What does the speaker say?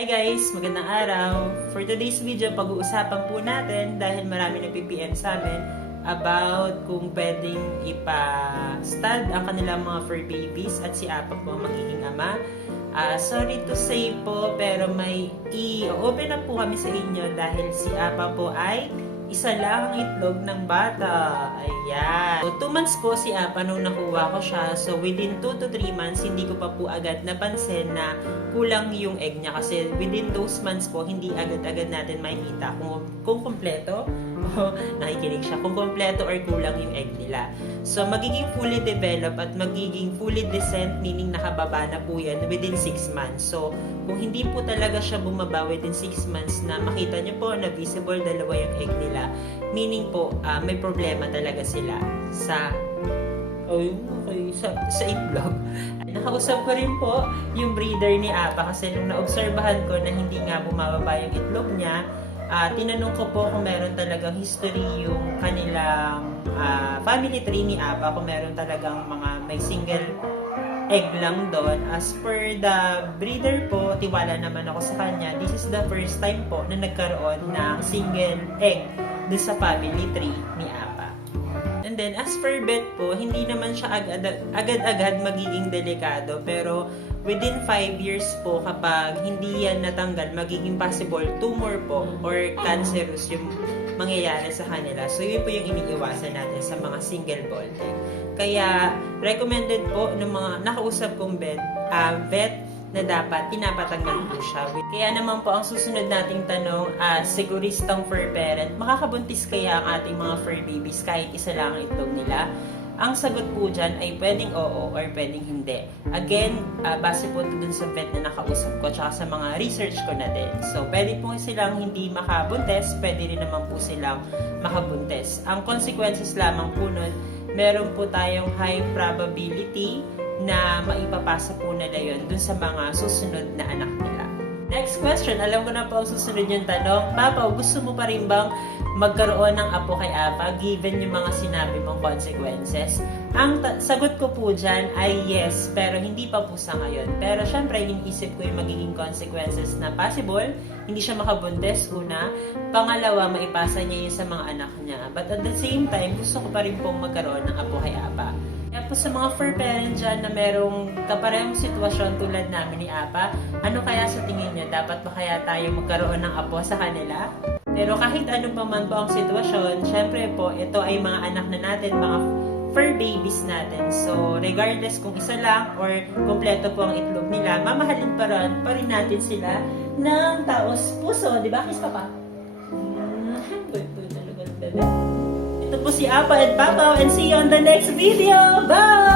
Hi guys! Magandang araw! For today's video, pag-uusapan po natin dahil marami nag-PM sa amin about kung pwedeng ipa-stud ang kanilang mga fur babies at si Apa po ang magiging ama. Sorry to say po, pero may i-open up po kami sa inyo dahil si Apa po ay isa lang ang itlog ng bata. Ayan. So, 2 months po si Apa nung nakuha ko siya. So, within 2 to 3 months, hindi ko pa po agad napansin na kulang yung egg niya. Kasi within those months po, hindi agad-agad natin makikita kung kumpleto. Nakikinig siya. Kung kumpleto or kulang yung egg nila. So, magiging fully developed at magiging fully descent, meaning nakababa na po yan within 6 months. So, kung hindi po talaga siya bumaba within 6 months na makita niyo po na visible dalawa yung egg nila, meaning po, may problema talaga sila sa itlog. Nakausap ko rin po yung breeder ni Apa kasi nung naobserbahan ko na hindi nga bumababa yung itlog niya, tinanong ko po kung meron talagang history yung kanilang family tree ni Apa, kung meron talagang mga may single egg lang doon. As per the breeder po, tiwala naman ako sa kanya. This is the first time po na nagkaroon ng single egg doon sa family tree ni Apa. And then, as per vet po, hindi naman siya agad-agad magiging delikado. Pero, within 5 years po, kapag hindi yan natanggal, magiging possible tumor po or cancerous yung mangyayari sa kanila. So, yun po yung iniiwasan natin sa mga single ball egg. Kaya, recommended po ng mga nakausap kong vet na dapat pinapatanggal po siya. Kaya naman po ang susunod nating tanong, siguristang fur parent, makakabuntis kaya ang ating mga fur babies kahit isa lang ang itlog nila? Ang sagot po dyan ay pwedeng oo or pwedeng hindi. Again, base po ito dun sa vet na nakausap ko tsaka sa mga research ko na din. So, pwede po silang hindi makabuntis, pwede rin naman po silang makabuntis. Ang consequences lamang po nun, meron po tayong high probability na maipapasa po nila yun dun sa mga susunod na anak nila. Next question, alam ko na po ang susunod yung tanong. Papa, gusto mo pa rin bang magkaroon ng apo kay Apa given yung mga sinabi mong consequences? Ang sagot ko po dyan ay yes, pero hindi pa po sa ngayon. Pero syempre, iniisip ko yung magiging consequences na possible. Hindi siya makabuntis, una. Pangalawa, maipasa niya yun sa mga anak niya. But at the same time, gusto ko pa rin pong magkaroon ng apo kay Apa. Kaya po sa mga fur parent dyan na merong kaparehong sitwasyon tulad namin ni Apa, ano kaya sa tingin niyo? Dapat ba kaya tayo magkaroon ng apo sa kanila? Pero kahit ano pa man po ang sitwasyon, syempre po, ito ay mga anak na natin, mga fur babies natin. So, regardless kung isa lang or kompleto po ang itlog nila, mamahalin pa rin natin sila ng taos puso. Di ba, Kiss Papa? Ito po si Apa and Papa and see you on the next video. Bye!